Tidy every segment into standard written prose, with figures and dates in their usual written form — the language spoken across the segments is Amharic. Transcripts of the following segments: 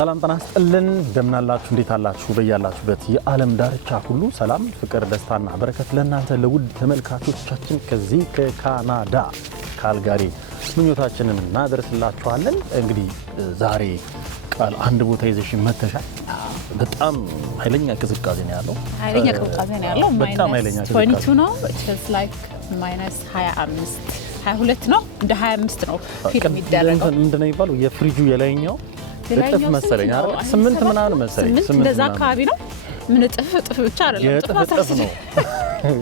ሰላም ጤና ይስጥልን እንደምናላችሁ እንዴት አላችሁ በያላችሁበት የዓለም ዳርቻ ሁሉ ሰላም ፍቅር ደስታና በረከት ለእናንተ ለውድ ተመልካቾቻችን ከዚህ ከካናዳ ካልጋሪ ምኞታችንን እናደርስላችኋለን። እንግዲህ ዛሬ ቃል አንድ ቦታ ይዘሽ መተሻል። በጣም ኃይለኛ ቅዝቃዜ ነው ያለው። በጣም ኃይለኛ ቅዝቃዜ ነው። it's like -25 22 ነው እንደ 25 ነው ፊልም ይደረጋል። ምንድነው የሚባለው የፍሪጁ የላይኛው እጥፍ መሰለኝ አይደል? 8 ምናምን መሰለኝ 8 እንደዛ አካባቢ ነው። ምን እጥፍ ብቻ አይደለም እጥፍ ነው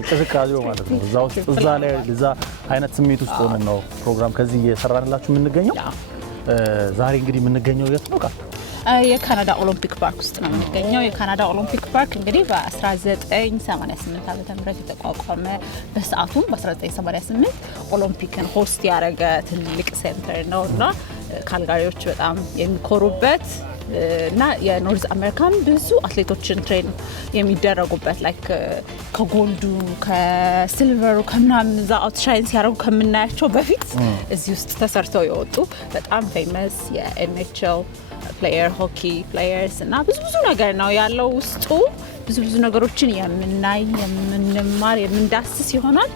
ቅዝቃዜው ማለት ነው። እዛው እዛ ላይ እዛ አይነት ስሜት ውስጥ ሆነን ነው ፕሮግራም ከዚህ እየሰራንላችሁ የምንገኘው። ዛሬ እንግዲህ የምንገኘው የት ነው? የካናዳ ኦሎምፒክ ፓርክ ውስጥ ነው የምንገኘው። የካናዳ ኦሎምፒክ ፓርክ እንግዲህ በ1988 ዓ.ም የተቋቋመ በሰዓቱም በ1988 ኦሎምፒክን ሆስት ያደረገ ትልቅ ሴንተር ነውና ካልጋሪዎች በጣም የሚኮሩበት እና የኖርዝ አሜሪካን ብዙ አትሌቶችን ትሬን የሚደረጉበት ላይክ ከጎልዱ ከሲልቨሩ ከምናምን እዛ አውትሻይን ሲያደርጉ ከምናያቸው በፊት እዚህ ውስጥ ተሰርተው የወጡ በጣም ፌመስ የኤንኤችኤል ፕሌየር ሆኪ ፕሌየርስ እና ብዙ ነገር ነው ያለው ውስጡ። ብዙ ነገሮችን የምናይ የምንማር የምንዳስስ ይሆናል።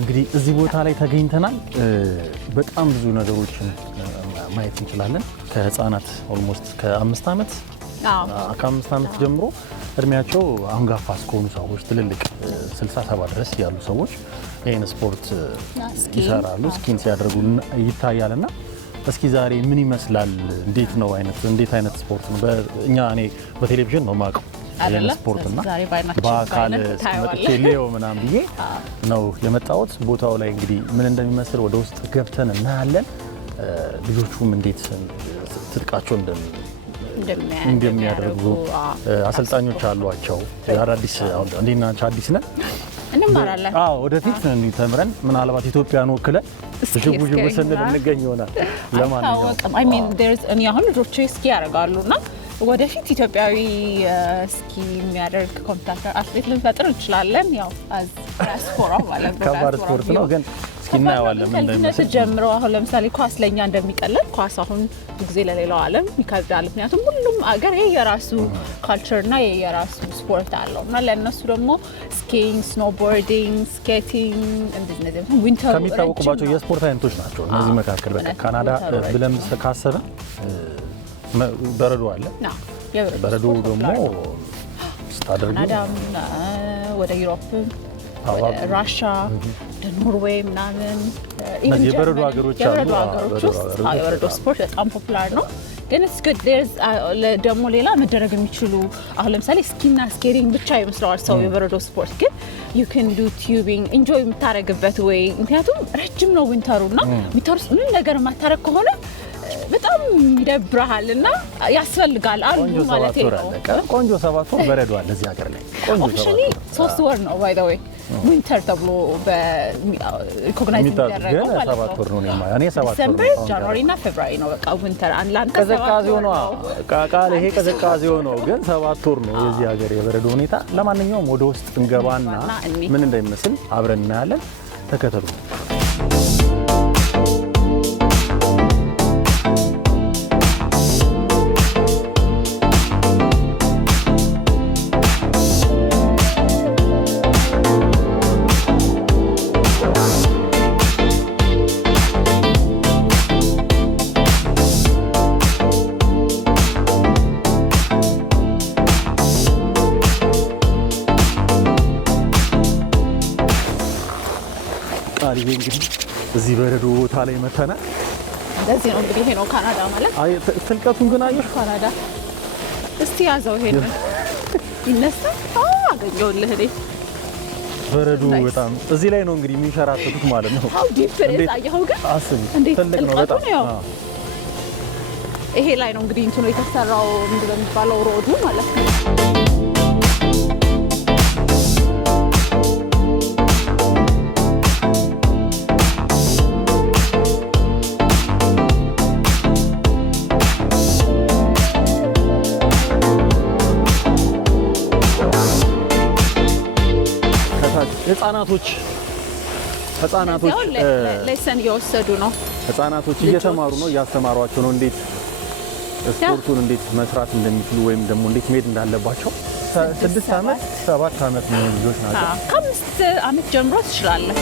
እንግዲህ እዚህ ቦታ ላይ ተገኝተናል። በጣም ብዙ ነገሮችን ማየት እንችላለን። ከህፃናት ኦልሞስት ከ5 ዓመት ጀምሮ እድሜያቸው አንጋፋ እስከሆኑ ሰዎች ትልልቅ 67 ድረስ ያሉ ሰዎች ይህን ስፖርት ይሰራሉ። ስኪን ሲያደርጉ ይታያልና እስኪ ዛሬ ምን ይመስላል? እንዴት አይነት ስፖርት ነው? እኔ በቴሌቪዥን ነው የማውቀው ይህን ስፖርትና በአካል መጥቼ ሌው ምናምን ብዬ ነው የመጣሁት። ቦታው ላይ እንግዲህ ምን እንደሚመስል ወደ ውስጥ ገብተን እናያለን። ልጆቹም እንዴት ትጥቃቸው እንደሚያደርጉ አሰልጣኞች አሏቸው። አዳዲስ እንዴና አዲስ ነን እንማራለን። ወደፊት ተምረን ምናልባት ኢትዮጵያን ወክለን ሽጉጅ ወሰን እንገኝ ይሆናል። ለማንኛውም አሁን ልጆቼ ስኪ ያደርጋሉና ወደፊት ኢትዮጵያዊ ስኪ የሚያደርግ ኮምፒውተር አትሌት ልንፈጥር እንችላለን። ያው ስፖራ ማለት ነው። ከባድ ስፖርት ነው ግን እስኪ እናየዋለን ምን እንደሚመስል ጀምሮ አሁን ለምሳሌ ኳስ ለኛ እንደሚቀለል ኳስ አሁን ጊዜ ለሌላው ዓለም ይከብዳል። ምክንያቱም ሁሉም አገር የራሱ ካልቸርና የራሱ ስፖርት አለው እና ለነሱ ደግሞ ስኪንግ፣ ስኖቦርዲንግ፣ ስኬቲንግ እንደዚህ ዊንተር ከሚታወቁባቸው የስፖርት አይነቶች ናቸው። እነዚህ መካከል በቃ ካናዳ ብለን ካሰብን በረዶ አለ። በረዶ ደግሞ ስታደርጉ ወደ ዩሮፕ ራሻ ኖርዌይ ምናምን እነዚህ የበረዶ ሀገሮች አሉ። የበረዶ ስፖርት በጣም ፖፑላር ነው። ግን ደግሞ ሌላ መደረግ የሚችሉ አሁን ለምሳሌ ስኪና ስኬቲንግ ብቻ ይመስለዋል ሰው የበረዶ ስፖርት ግን you can do tubing enjoy የምታረግበት ወይ ምክንያቱም ረጅም ነው ዊንተሩና ዊንተሩ ምን ነገር ማታረግ ከሆነ በጣም ይደብራልና ያስፈልጋል አሉ ማለት ነው። ቆንጆ 7 ወር በረዶ አለ እዚህ ሀገር ላይ ቆንጆ 3 ወር ነው by the way ዊንተር ተብሎ በሪኮግናይዝ የሚደረገው ማለት ነው። 7 ወር ነው እኔ 7 ወር ዲሴምበር ጃንዋሪ እና ፌብሩዋሪ ነው በቃ ዊንተር አንላንድ ቅዝቃዜው ነው ቃል ይሄ ቅዝቃዜው ነው ግን 7 ወር ነው የዚህ ሀገር የበረዶ ሁኔታ። ለማንኛውም ወደ ውስጥ እንገባና ምን እንደሚመስል አብረን እናያለን። ተከተሉ። ይሄ እንግዲህ እዚህ በረዶ ቦታ ላይ መተናል። እንደዚህ ነው እንግዲህ ይሄ ነው ካናዳ ማለት። ትልቀቱን ግን አየሽ ካናዳ እስቲ ያዘው ይሄን ይነሳ አገኘሁልህ እኔ በረዶ በጣም እዚህ ላይ ነው እንግዲህ የሚንሸራተቱት ማለት ነው። አው ዲፍረንስ አየኸው ግን ትልቅ ነው በጣም። ይሄ ላይ ነው እንግዲህ እንትኑ የተሰራው ምንድነው የሚባለው ሮዱ ማለት ነው። ህፃናቶች ሌሰን እየወሰዱ ነው። ህፃናቶች እየተማሩ ነው፣ እያስተማሯቸው ነው። እንዴት ስፖርቱን እንዴት መስራት እንደሚችሉ ወይም ደግሞ እንዴት መሄድ እንዳለባቸው 6 ዓመት 7 ዓመት ነው ልጆች ናቸው። ከ5 ዓመት ጀምሮ ትችላለህ።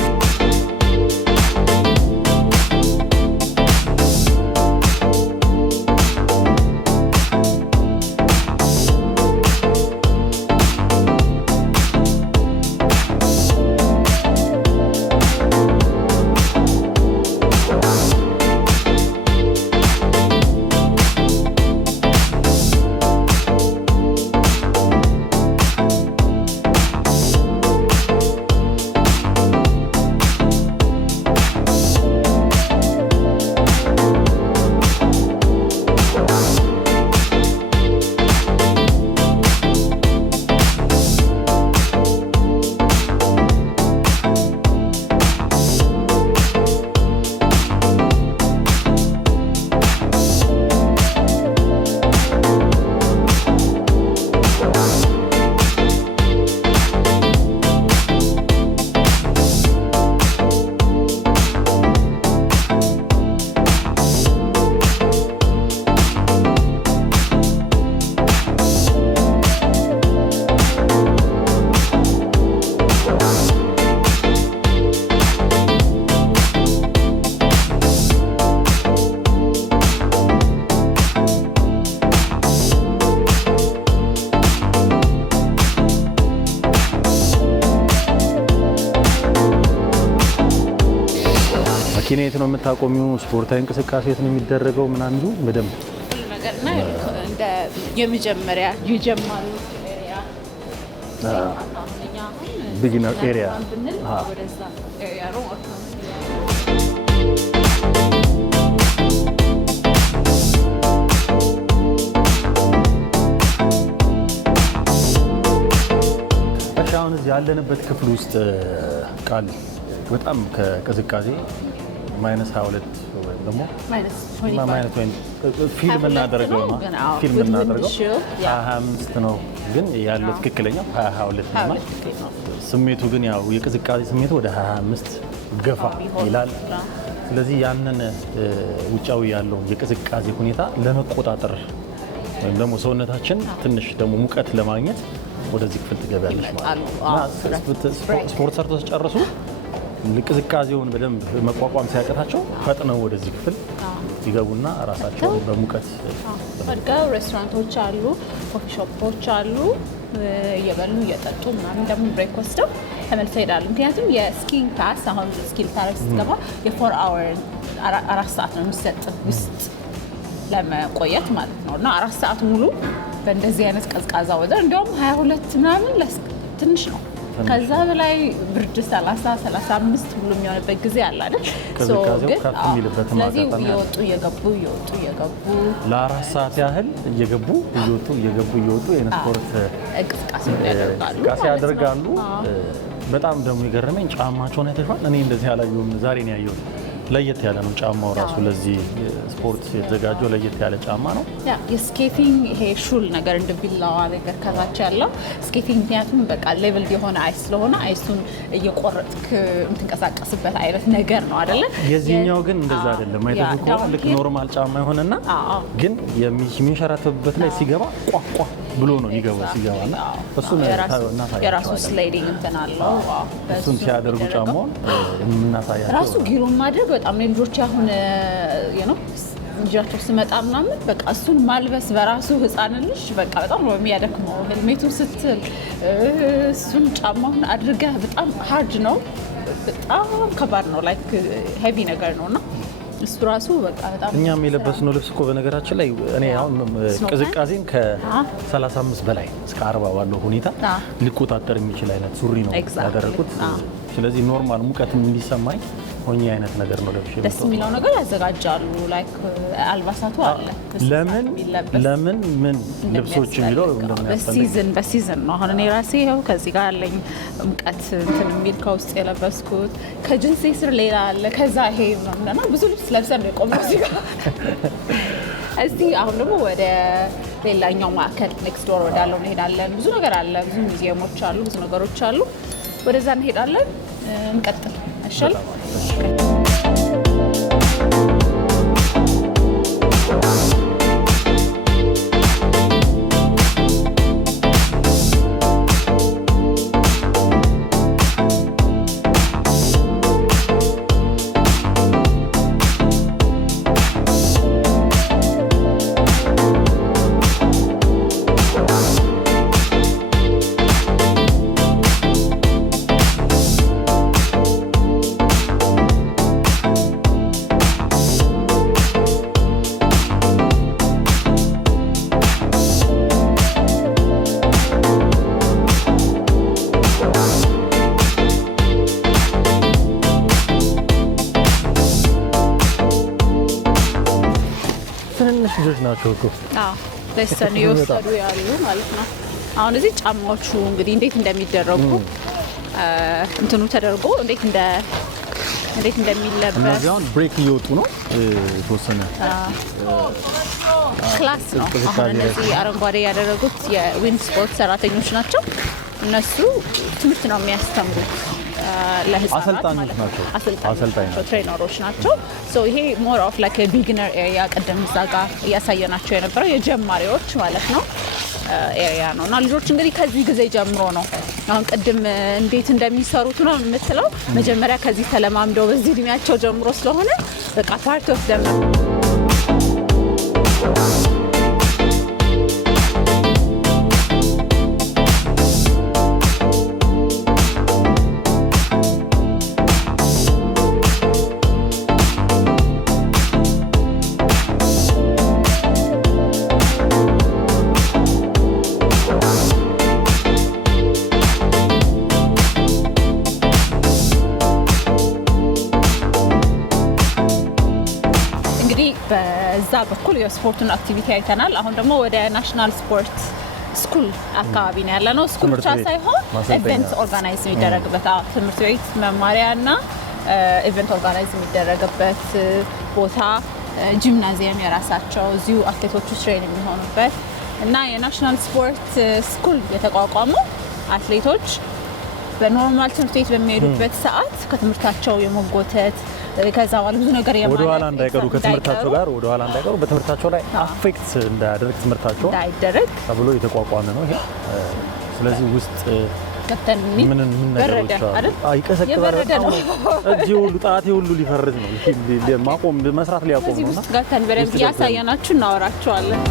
መኪና የት ነው የምታቆሚው? ስፖርታዊ እንቅስቃሴ የት ነው የሚደረገው? ምናምን በደንብ ነገርና እንደ የመጀመሪያ የጀማሪ ኤሪያ ቢጊነር ኤሪያ ወደዛ ኤሪያ ነው። አሁን እዚህ ያለንበት ክፍል ውስጥ ቃል በጣም ከቅዝቃዜ -22 ወይም ደግሞ ፊልም እናደርገው 25 ነው፣ ግን ያለው ትክክለኛው 22 ነው። ስሜቱ ግን ያው የቅዝቃዜ ስሜቱ ወደ 25 ገፋ ይላል። ስለዚህ ያንን ውጫዊ ያለው የቅዝቃዜ ሁኔታ ለመቆጣጠር ወይም ደግሞ ሰውነታችን ትንሽ ደግሞ ሙቀት ለማግኘት ወደዚህ ክፍል ትገቢያለሽ ማለት ነው። ስፖርት ሰርቶ ሲጨርሱ ቅዝቃዜውን በደንብ መቋቋም ሲያቀታቸው ፈጥነው ወደዚህ ክፍል ይገቡና ራሳቸውን በሙቀት ወድቀው ሬስቶራንቶች አሉ፣ ኮፊ ሾፖች አሉ። እየበሉ እየጠጡ ምናምን ደግሞ ብሬክ ወስደው ተመልሰው ይሄዳሉ። ምክንያቱም የስኪንግ ፓስ አሁን ስኪል ታረግ ስትገባ የ4 አወር 4 ሰዓት ነው የሚሰጥ ውስጥ ለመቆየት ማለት ነው። እና 4 ሰዓት ሙሉ በእንደዚህ አይነት ቀዝቃዛ ወደ እንዲያውም 22 ምናምን ትንሽ ነው። ከዛ በላይ ብርድ 30-35 ብሎ የሚሆንበት ጊዜ አለ አይደል? ስለዚህ እየወጡ እየገቡ ለ4 ሰዓት ያህል እየገቡ እየወጡ የስፖርት እንቅስቃሴ ያደርጋሉ። በጣም ደግሞ የገረመኝ ጫማቸውን አይተሽዋል? እኔ እንደዚህ አላየሁም፣ ዛሬ ነው ያየሁት። ለየት ያለ ነው ጫማው ራሱ ለዚህ ስፖርት የተዘጋጀው ለየት ያለ ጫማ ነው። የስኬቲንግ ይሄ ሹል ነገር እንደቢላዋ ነገር ከታች ያለው ስኬቲንግ ምክንያቱም በቃ ሌቭል የሆነ አይስ ስለሆነ አይሱን እየቆረጥክ የምትንቀሳቀስበት አይነት ነገር ነው አይደለ? የዚህኛው ግን እንደዛ አይደለም። አይተሽ ከሆነ ልክ ኖርማል ጫማ የሆነና ግን የሚንሸራተትበት ላይ ሲገባ ቋቋ ብሎ ነው የሚገባው ሲገባና እሱን የራሱ ስላይዲንግ እንትን አለው። እሱን ሲያደርጉ ጫማውን እናሳያቸው። ራሱ ጊሩን ማድረግ በጣም ልጆች አሁን ልጃቸው ስመጣ ምናምን በቃ እሱን ማልበስ በራሱ ህፃን ልጅ በቃ በጣም ነው የሚያደክመው። ሄልሜቱ ስትል እሱን ጫማውን አድርገህ በጣም ሃርድ ነው፣ በጣም ከባድ ነው። ላይክ ሄቪ ነገር ነውና እሱ ራሱ በቃ በጣም እኛም የለበስነው ልብስ እኮ በነገራችን ላይ እኔ አሁን ቅዝቃዜን ከ35 በላይ እስከ 40 ባለው ሁኔታ ሊቆጣጠር የሚችል አይነት ሱሪ ነው ያደረኩት። ስለዚህ ኖርማል ሙቀትም እንዲሰማኝ ሆኜ አይነት ነገር ነው ለብሼ። ደስ የሚለው ነገር ያዘጋጃሉ። ላይክ አልባሳቱ አለ ለምን ምን ልብሶች የሚለው በሲዝን ነው። አሁን እኔ ራሴ ይኸው ከዚህ ጋር ያለኝ ሙቀት እንትን የሚል ከውስጥ የለበስኩት ከጅንሴ ስር ሌላ አለ። ከዛ ይሄ ምናምንና ብዙ ልብስ ለብሰን ነው የቆመው እዚህ ጋር። እስቲ አሁን ደግሞ ወደ ሌላኛው ማዕከል ኔክስት ዶር ወዳለው እንሄዳለን። ብዙ ነገር አለ፣ ብዙ ሙዚየሞች አሉ፣ ብዙ ነገሮች አሉ። ወደዛ እንሄዳለን። እንቀጥል አይሻል? ትንንሽ ልጆች ናቸው እኮ ለሰን ይወሰዱ ያሉ ማለት ነው። አሁን እዚህ ጫማዎቹ እንግዲህ እንዴት እንደሚደረጉ እንትኑ ተደርጎ እንዴት እንደሚለበስ እነዚህ አሁን ብሬክ እየወጡ ነው የተወሰነ ክላስ ነው። አሁን እነዚህ አረንጓዴ ያደረጉት የዊን ስፖርት ሰራተኞች ናቸው። እነሱ ትምህርት ነው የሚያስተምሩት ለህፃናት ማለት ነው። አሰልጣኞች ናቸው፣ ትሬነሮች ናቸው። ሶ ይሄ ሞር ኦፍ ላይክ ቢግነር ኤሪያ ቀደም እዛ ጋር እያሳየናቸው የነበረው የጀማሪዎች ማለት ነው ኤሪያ ነው። እና ልጆች እንግዲህ ከዚህ ጊዜ ጀምሮ ነው አሁን ቅድም እንዴት እንደሚሰሩት ነው የምትለው መጀመሪያ ከዚህ ተለማምደው በዚህ እድሜያቸው ጀምሮ ስለሆነ በቃ ፓርት ኦፍ ደም በዛ በኩል የስፖርቱን አክቲቪቲ አይተናል። አሁን ደግሞ ወደ ናሽናል ስፖርት ስኩል አካባቢ ነው ያለነው። ስኩል ብቻ ሳይሆን ኢቨንት ኦርጋናይዝ የሚደረግበት ትምህርት ቤት መማሪያና ኢቨንት ኦርጋናይዝ የሚደረግበት ቦታ፣ ጂምናዚየም የራሳቸው እዚሁ አትሌቶቹ ትሬን የሚሆኑበት እና የናሽናል ስፖርት ስኩል የተቋቋመው አትሌቶች በኖርማል ትምህርት ቤት በሚሄዱበት ሰዓት ከትምህርታቸው የመጎተት ከዛ በኋላ ብዙ ነገር ወደ ኋላ እንዳይቀሩ ከትምህርታቸው ጋር ወደ ኋላ እንዳይቀሩ በትምህርታቸው ላይ አፌክት እንዳያደርግ ትምህርታቸው እንዳይደረግ ተብሎ የተቋቋመ ነው ይሄ። ስለዚህ ውስጥ ምን ነገሮች አሉ? ይቀሰቅሳል። እጄ ሁሉ ጣቴ ሁሉ ሊፈርድ ነው። ማቆም መስራት ሊያቆም ነው። ውስጥ ገብተን በደንብ እያሳየናችሁ እናወራቸዋለን።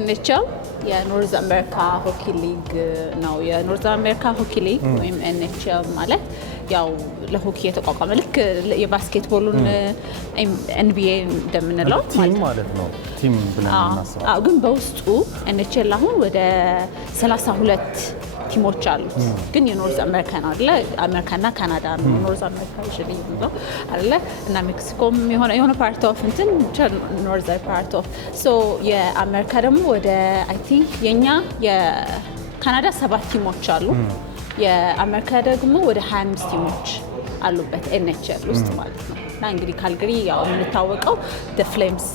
NHL የኖርዝ አሜሪካ ሆኪ ሊግ ነው። የኖርዝ አሜሪካ ሆኪ ሊግ ወይም NHL ማለት ያው ለሆኪ የተቋቋመ ልክ የባስኬትቦሉን NBA እንደምንለው ማለት ነው። ቲም ብለን እናስባለን። ግን በውስጡ NHL አሁን ወደ 32 ቲሞች አሉት። ግን የኖርዝ አሜሪካ ነው አይደለ? አሜሪካና ካናዳ ነው ኖርዝ አሜሪካ ነው አይደለ? እና ሜክሲኮም የሆነ ፓርት ኦፍ እንትን ኖርዝ ፓርት ኦፍ ሶ የአሜሪካ ደግሞ ወደ አይ ቲንክ የኛ የካናዳ 7 ቲሞች አሉ። የአሜሪካ ደግሞ ወደ 25 ቲሞች አሉበት NHL ውስጥ ማለት ነው። እና እንግዲህ ካልግሪ ያው የምንታወቀው ደ ፍሌምስ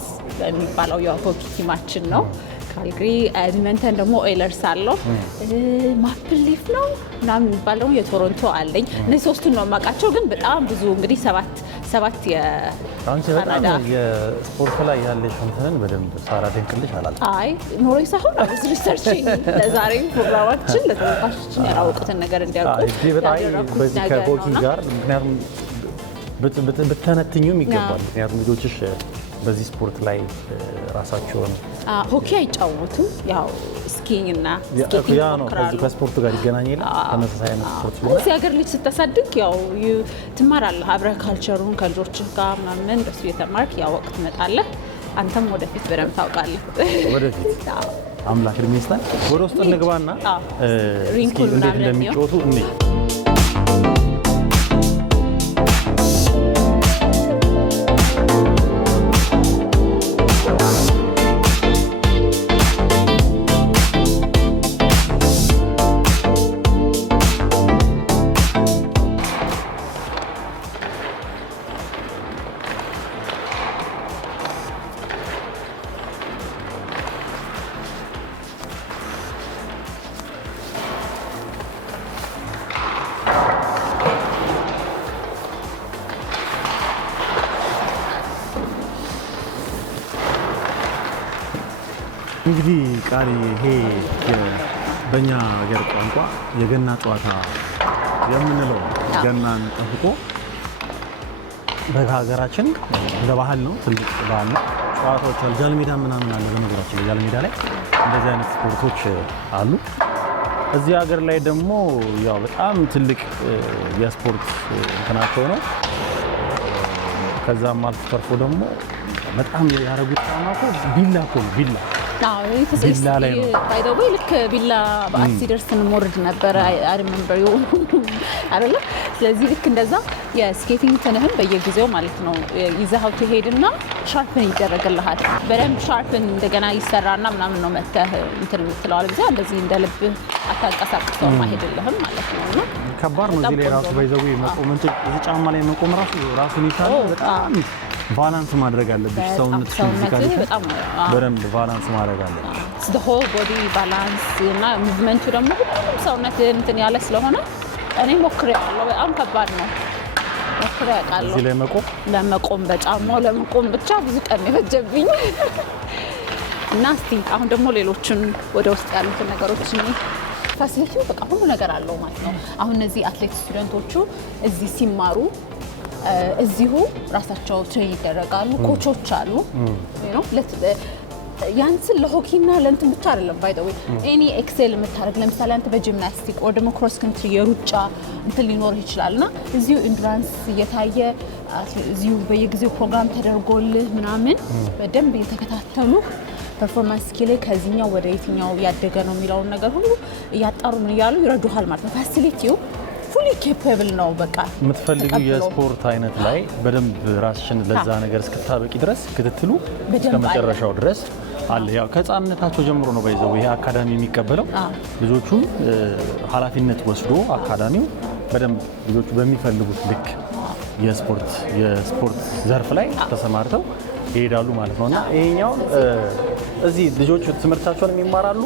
የሚባለው የሆኪ ቲማችን ነው። ካልግሪ ኤድመንተን ደግሞ ኦይለርስ አለው። ማፕል ሊፍ ነው ምናምን የሚባል ደግሞ የቶሮንቶ አለኝ። እነዚህ ሶስቱን ነው የማውቃቸው። ግን በጣም ብዙ እንግዲህ ሰባት የካናዳ የስፖርት ላይ ያለሽ እንትንን በደንብ ሳራ ደንቅልሽ አላል። አይ ኖሮኝ ሳይሆን ሪሰርች ለዛሬ ፕሮግራማችን ለተመልካቾችን ያላወቁትን ነገር እንዲያውቁ በዚህ ከሆኪ ጋር ምክንያቱም ብትተነትኙም ይገባል። ምክንያቱም ልጆችሽ በዚህ ስፖርት ላይ ራሳቸውን ሆኪ አይጫወቱም። ያው ስኪንግ እና ስኬቲንግ ይሞክራሉ። ከስፖርቱ ጋር ይገናኝ የለ ተመሳሳይ አይነት ስፖርት ሲሆን እዚህ ሀገር ልጅ ስታሳድግ ያው ትማራለህ አብረህ ካልቸሩን ከልጆችህ ጋር ምናምን እንደሱ የተማርክ ያው ወቅት ትመጣለህ። አንተም ወደፊት በደንብ ታውቃለህ። ወደፊት አምላክ እድሜ ይስጠን። ወደ ውስጥ እንግባና እንዴት እንደሚጫወቱ እንይ። እንግዲህ ቃል ይሄ በእኛ ሀገር ቋንቋ የገና ጨዋታ የምንለው ገናን ጠብቆ በሀገራችን እንደ ባህል ነው፣ ትልቅ ባህል ነው። ጨዋታዎች አሉ። ጃልሜዳ ምናምን አለ። በነገራችን ላይ ጃልሜዳ ላይ እንደዚህ አይነት ስፖርቶች አሉ። እዚህ ሀገር ላይ ደግሞ ያው በጣም ትልቅ የስፖርት እንትናቸው ነው። ከዛም አልፎ ተርፎ ደግሞ በጣም ያደረጉት ጫማ እኮ ቢላ እኮ ነው። ቢላ ቪላ ላይ ነው ባይደው ልክ ቪላ በዓል ሲደርስ እንሞርድ ነበር አይ ሪሜምበር ዩ አይደለ ስለዚህ ልክ እንደዛ የስኬቲንግ ትንህም በየጊዜው ማለት ነው ይዘኸው ትሄድና ሻርፕን ይደረግልሃል በደንብ ሻርፕን እንደገና ይሰራና ምናምን ነው መተህ እንትን የምትለዋል ጊዜ እንደዚህ እንደ ልብ አታንቀሳቅሰው ማሄድልህም ማለት ነውና ከባድ ነው እዚህ ላይ ራሱ ባይዘው መቆም እንትን እዚህ ጫማ ላይ መቆም ራሱን ይቻላል በጣም ባላንስ ማድረግ አለብሽ ሰውነትሽን ፊዚካሊ በደንብ ባላንስ ማድረግ አለብሽ the whole body balance እና ሙቭመንቱ ደግሞ ሁሉም ሰውነት እንትን ያለ ስለሆነ እኔ ሞክሬያለሁ በጣም ከባድ ነው ሞክሬያለሁ እዚህ ላይ ለመቆም በጫማው ለመቆም ብቻ ብዙ ቀን የፈጀብኝ እና እስቲ አሁን ደግሞ ሌሎችን ወደ ውስጥ ያሉትን ነገሮች ፋሲሊቲው በቃ ሁሉ ነገር አለው ማለት ነው አሁን እነዚህ አትሌት ስቱደንቶቹ እዚህ ሲማሩ እዚሁ ራሳቸው ትሬን ይደረጋሉ ኮቾች አሉ ያንስን ለሆኪና ለእንትን ብቻ አይደለም ባይ ዘ ዌይ ኤኒ ኤክሴል የምታደርግ ለምሳሌ አንተ በጂምናስቲክ ወይ ደግሞ ክሮስ ካንትሪ የሩጫ እንትን ሊኖር ይችላልና እዚሁ ኢንዱራንስ እየታየ እዚሁ በየጊዜው ፕሮግራም ተደርጎልህ ምናምን በደንብ እየተከታተሉ ፐርፎርማንስ ስኪል ከዚህኛው ወደ የትኛው ያደገ ነው የሚለውን ነገር ሁሉ እያጣሩ ምን እያሉ ይረዱሃል ማለት ነው ፋሲሊቲው ፉሊ ኬፓብል ነው በቃ የምትፈልጊው የስፖርት አይነት ላይ በደንብ ራስሽን ለዛ ነገር እስክታበቂ ድረስ ክትትሉ እስከ መጨረሻው ድረስ አለ ያው ከህፃንነታቸው ጀምሮ ነው ባይዘው ይሄ አካዳሚ የሚቀበለው ልጆቹን ኃላፊነት ወስዶ አካዳሚው በደንብ ልጆቹ በሚፈልጉት ልክ የስፖርት ዘርፍ ላይ ተሰማርተው ይሄዳሉ ማለት ነውና ይሄኛው እዚህ ልጆቹ ትምህርታቸውን የሚማራሉ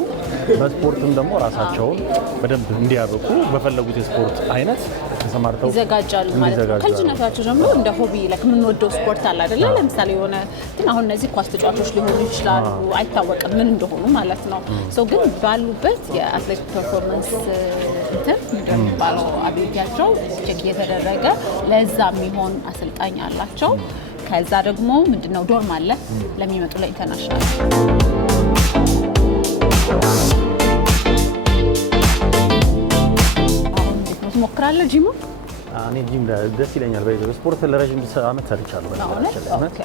በስፖርትም ደግሞ ራሳቸውን በደንብ እንዲያበቁ በፈለጉት የስፖርት አይነት ተሰማርተው ይዘጋጃሉ ማለት ነው ከልጅነታቸው ጀምሮ እንደ ሆቢ ላይክ የምንወደው ስፖርት አለ አይደለ ለምሳሌ የሆነ ግን አሁን እነዚህ ኳስ ተጫዋቾች ሊሆኑ ይችላሉ አይታወቅም ምን እንደሆኑ ማለት ነው ሶ ግን ባሉበት የአትሌቲክ ፐርፎርማንስ እንትን እንደሚባለው አብያቸው ቼክ እየተደረገ ለዛ የሚሆን አሰልጣኝ አላቸው ከዛ ደግሞ ምንድነው ዶርም አለ ለሚመጡ ለኢንተርናሽናል አሁን እንዴት ነው ትሞክራለህ ጂሙ እኔ ጂም ደስ ይለኛል ባይዘው ስፖርት ለረጅም ዓመት ሰርቻለሁ ኦኬ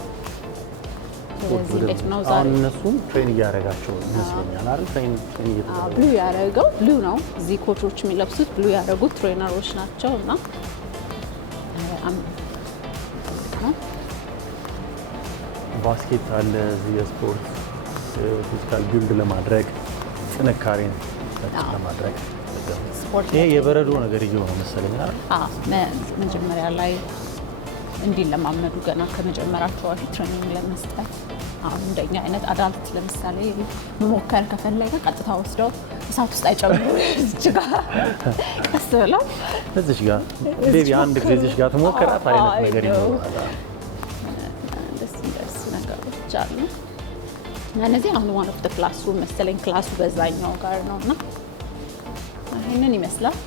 አሁን እነሱም ትሬን እያደረጋቸው ይመስለኛል አይደል ትሬን ብሉ ያደረገው ብሉ ነው እዚህ ኮቾች የሚለብሱት ብሉ ያደረጉት ትሬነሮች ናቸው እና ባስኬት አለ እዚህ የስፖርት ፊዚካል ቢልድ ለማድረግ ጥንካሬን ለማድረግ ይሄ የበረዶ ነገር እየሆነ መሰለኝ አይደል መጀመሪያ ላይ እንዲለማመዱ ገና ከመጀመራቸው በፊት ትሬኒንግ ለመስጠት አሁን እንደኛ አይነት አዳልት ለምሳሌ መሞከር ከፈለገ ቀጥታ ወስደው እሳት ውስጥ አይጨምሩ እዚህ ጋር ቀስ ብለው እዚህ ጋር ቤቢ አንድ ጊዜ እዚህ ጋር ተሞከራት አይነት ነገር ይኖራል አሉ እነዚህ አሁን ዋን ኦፍ ዘ ክላስሩም መሰለኝ ክላሱ በዛኛው ጋር ነውና ይሄንን ይመስላል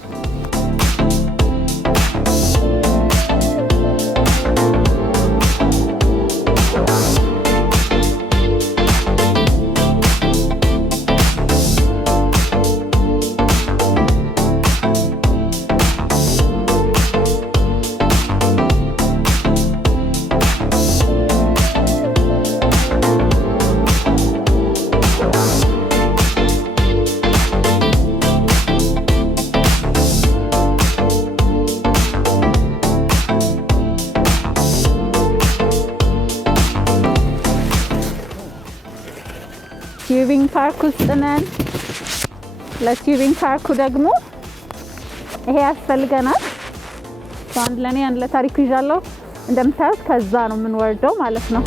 ቲዩቢንግ ፓርክ ውስጥ ነን ለቲዩቢንግ ፓርኩ ደግሞ ይሄ ያስፈልገናል አንድ ለኔ አንድ ለታሪኩ ይዣለሁ እንደምታዩት ከዛ ነው የምንወርደው ማለት ነው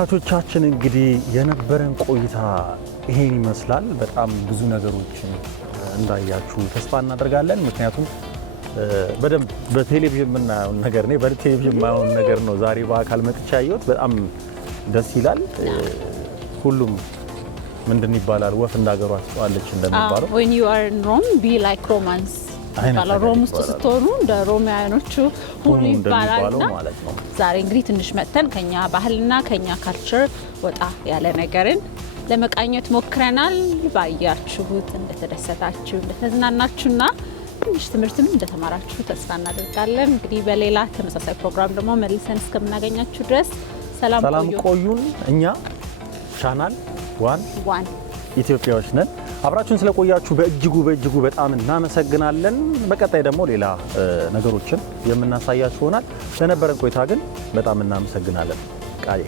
ተመልካቾቻችን እንግዲህ የነበረን ቆይታ ይሄን ይመስላል። በጣም ብዙ ነገሮችን እንዳያችሁ ተስፋ እናደርጋለን። ምክንያቱም በደንብ በቴሌቪዥን የምናየው ነገር ነው፣ በቴሌቪዥን የማየው ነገር ነው ዛሬ በአካል መጥቻ ያየሁት። በጣም ደስ ይላል። ሁሉም ምንድን ይባላል ወፍ እንዳገሯ ትጫዋለች እንደሚባለው when you are in Rome be like Romans ይባላል። ሮም ውስጥ ስትሆኑ እንደ ሮማውያኖቹ ሁሉ ይባላል ማለት ነው። ዛሬ እንግዲህ ትንሽ መጥተን ከኛ ባህልና ከኛ ካልቸር ወጣ ያለ ነገርን ለመቃኘት ሞክረናል። ባያችሁት እንደተደሰታችሁ እንደተዝናናችሁና ትንሽ ትምህርትም እንደተማራችሁ ተስፋ እናደርጋለን። እንግዲህ በሌላ ተመሳሳይ ፕሮግራም ደግሞ መልሰን እስከምናገኛችሁ ድረስ ሰላም ቆዩን። እኛ ቻናል ዋን ኢትዮጵያዎች ነን። አብራችሁን ስለቆያችሁ በእጅጉ በጣም እናመሰግናለን። በቀጣይ ደግሞ ሌላ ነገሮችን የምናሳያችሁ ይሆናል። ለነበረን ቆይታ ግን በጣም እናመሰግናለን። ቃዬ